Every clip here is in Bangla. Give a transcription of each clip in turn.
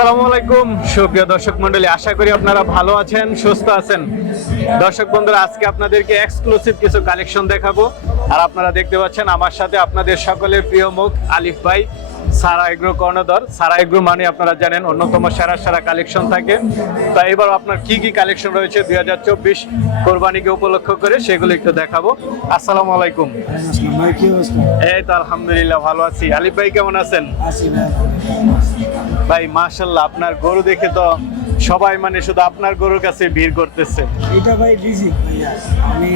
আসসালামু আলাইকুম। সুপ্রিয় দর্শক মন্ডলী আশা করি আপনারা ভালো আছেন, সুস্থ আছেন। দর্শক বন্ধুরা, আজকে আপনাদেরকে এক্সক্লুসিভ কিছু কালেকশন দেখাবো। আর আপনারা দেখতে পাচ্ছেন, আমার সাথে আপনাদের সকলের প্রিয় মুখ আলিফ ভাই। সারা এগ্রো কর্ণধর, সারা এগ্রো মানে আপনারা জানেন, অন্যতম সেরা সেরা কালেকশন থাকে। তা এবার আপনার কি কি কালেকশন রয়েছে দুই হাজার চব্বিশ কোরবানিকে উপলক্ষ করে, সেগুলো একটু দেখাবো। আসসালামু আলাইকুম। এই তো আলহামদুলিল্লাহ, ভালো আছি। আলিফ ভাই কেমন আছেন? ভাই মাশাল্লাহ আপনার গরু দেখে তো সবাই মানে শুধু আপনার গরুর কাছে ভিড় করতেছে। এটা ভাই রিজিক আমি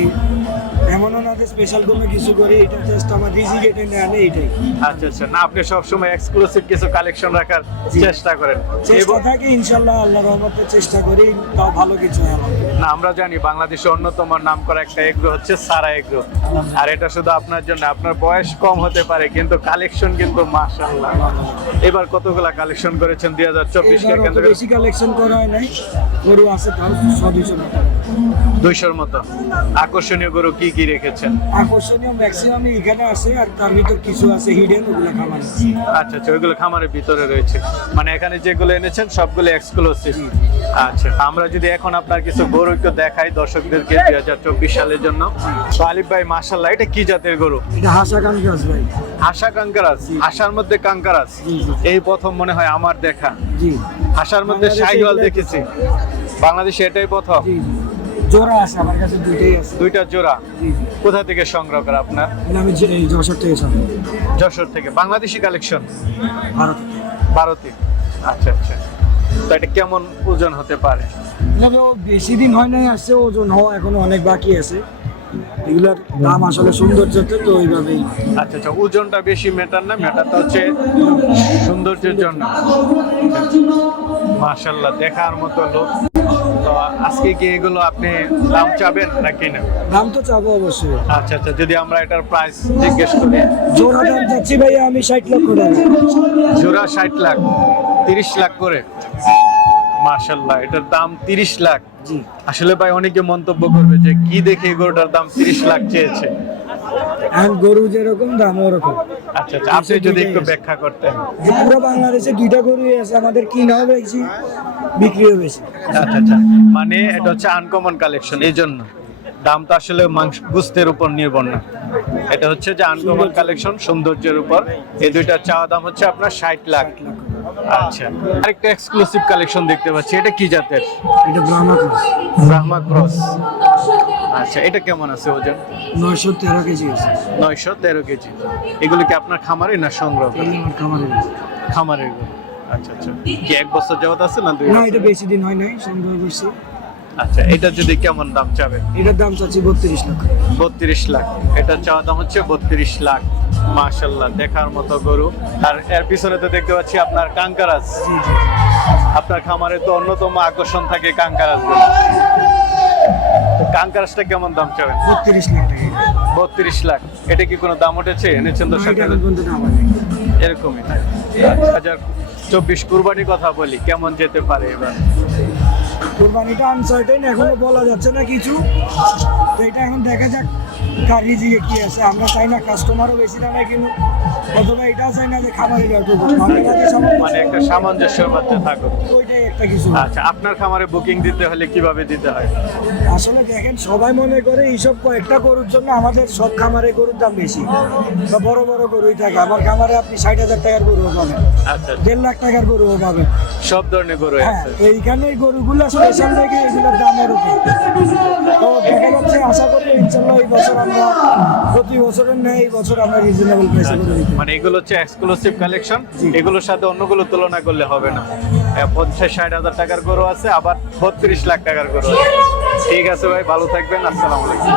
এমনও না যে স্পেশাল কোনো কিছু করি এটা জাস্ট আমার রিজিক এটা নেয় আনে এটাই। আচ্ছা আচ্ছা। না আপনি সবসময় এক্সক্লুসিভ কিছু কালেকশন রাখার চেষ্টা করেন। চেষ্টা থাকে ইনশাল্লাহ আল্লাহ রহমতে চেষ্টা করি তাও ভালো কিছু না আমরা জানি বাংলাদেশের অন্যতম নাম করা একটা এগ্রো হচ্ছে সারা এগ্রো আর এটা শুধু আপনার জন্য আপনার বয়স কম হতে পারে কিন্তু কালেকশন কিন্তু মাশাআল্লাহ। এবার কতগুলা কালেকশন করেছেন দুই হাজার কেন্দ্র বেশি কালেকশন করা হয় নাই। গরু আছে তাও সদস্য দুইশোর মতো। আকর্ষণীয় গরু কি কি রেখেছেন? আকর্ষণীয় ম্যাক্সিমাম এখানে আছে আর তার ভিতর কিছু আছে হিডেন ওগুলো আছে। আচ্ছা আচ্ছা ওইগুলো খামারের ভিতরে রয়েছে। মানে এখানে যেগুলো এনেছেন সবগুলো এক্সক্লুসিভ আচ্ছা আমরা যদি এখন আপনার কিছু গরু একটু দেখাই দর্শকদেরকে দুই হাজার চব্বিশ সালের জন্য। তো আলিফ ভাই মার্শাল্লাহ এটা কি জাতের গরু? এটা হাসা কানকাস ভাই। আশা কাঙ্কারাস? আশার মধ্যে কাঙ্কারাস। এই প্রথম মনে হয় আমার দেখা। আশার মধ্যে শাহিওয়াল দেখেছি। বাংলাদেশে এটাই প্রথম? জোড়া আছে আমার কাছে দুইটাই আছে। দুইটা জোড়া। কোথা থেকে সংগ্রহ করা আপনার? আমি এই যশোর থেকে এসেছি যশোর থেকে। বাংলাদেশি কালেকশন? ভারত। ভারতে। আচ্ছা আচ্ছা। তো এটা কেমন ওজন হতে পারে? তবে ও বেশি দিন হয় নাই আসছে ওজন হওয়া এখনও অনেক বাকি আছে। এগুলোর দাম আসলে সৌন্দর্য তো ওইভাবেই আচ্ছা আচ্ছা। ওজনটা বেশি ম্যাটার না? ম্যাটারটা হচ্ছে সৌন্দর্যের জন্য। মাশাল্লাহ দেখার মতো লোক। আজকে কি এগুলো আপনি দাম চাবেন নাকি না দাম তো চাবো অবশ্যই। আচ্ছা আচ্ছা যদি আমরা এটার প্রাইস জিজ্ঞেস করি। জোড়া দাম চাচ্ছি ভাইয়া আমি ষাট লক্ষ টাকা। জোড়া ষাট লাখ তিরিশ লাখ করে। মাশাল্লাহ এটার দাম তিরিশ লাখ। আসলে ভাই অনেকে মন্তব্য করবে যে কি দেখে গরুটার দাম তিরিশ লাখ চেয়েছে। আর গরু যেরকম দাম ওরকম। আচ্ছা আচ্ছা আপনি যদি একটু ব্যাখ্যা করতেন। পুরো বাংলাদেশে দুইটা গরুই আছে আমাদের কিনাও বেশি বিক্রিও বেশি আচ্ছা আচ্ছা মানে এটা হচ্ছে আনকমন কালেকশন এই জন্য। দামটা আসলে মাংস গুস্তের উপর নির্ভর না। এটা হচ্ছে যে আনকমন কালেকশন সৌন্দর্যের উপর। এই দুইটার চাওয়া দাম হচ্ছে আপনার ষাট লাখ। আচ্ছা। আরেকটা এক্সক্লুসিভ কালেকশন দেখতে পাচ্ছি এটা কি জাতের? এটা ব্রাহ্মা ক্রস ব্রাহ্মা ক্রস আচ্ছা এটা কেমন আছে ওজন? নয়শো তেরো কেজি আছে। নয়শো তেরো কেজি। এগুলো কি আপনার খামারে না সংগ্রহ করা? আমার খামারে খামারের আচ্ছা আচ্ছা। কি এক বছর যাবত আছে না দুই না এটা বেশি দিন হয় নাই সংগ্রহ করছি। আচ্ছা এটা যদি কেমন দাম চাবে? এটার দাম চাচ্ছি বত্রিশ লক্ষ বত্রিশ লাখ। এটা চাওয়া দাম হচ্ছে বত্রিশ লাখ। মাশাল্লাহ দেখার মতো গরু। আর এর পিছনে তো দেখতে পাচ্ছি আপনার কাঙ্কারাজ। আপনার খামারে তো অন্যতম আকর্ষণ থাকে কাঙ্কারাজ গরু তো কাঙ্কারাজটা কেমন দাম চাবেন? বত্রিশ লাখ বত্রিশ লাখ। এটা কি কোনো দাম উঠেছে? এনেছেন তো। এরকমই হাজার চব্বিশ কুরবানির কথা বলি কেমন যেতে পারে এবার? কোরবানিটা আনসার্টেন এখনও বলা যাচ্ছে না কিছু। তো এটা এখন দেখা যাক কার রিজিকে কি আছে। আমরা চাই না কাস্টমারও বেশি দামে কিনুক অথবা এটাও চাই না যে খাবারের মানে একটা সামঞ্জস্যের মধ্যে থাকুক। ওইটাই একটা কিছু। আচ্ছা আপনার খামারে বুকিং দিতে হলে কীভাবে দিতে হয়? আসলে দেখেন সবাই মনে করে এইসব কয়েকটা গরুর জন্য আমাদের সব খামারে গরুর দাম বেশি। বা বড় বড় গরুই থাকে। আমার খামারে আপনি ষাট হাজার টাকার গরুও পাবেন। আচ্ছা দেড় লাখ টাকার গরুও পাবেন। সব ধরনের গরু হ্যাঁ আছে। তো এইখানে এই গরুগুলো এগুলোর উপর তো দেখা যাচ্ছে আশা করি ইনশাল্লাহ এই বছর আমরা প্রতি বছরের ন্যায় এই বছর আমরা রিজনেবল প্রাইস মানে এগুলো হচ্ছে এক্সক্লুসিভ কালেকশন এগুলোর সাথে অন্যগুলো তুলনা করলে হবে না। পঞ্চাশ ষাট হাজার টাকার গরু আছে আবার বত্রিশ লাখ টাকার গরু আছে। ঠিক আছে ভাই ভালো থাকবেন আসসালামু আলাইকুম।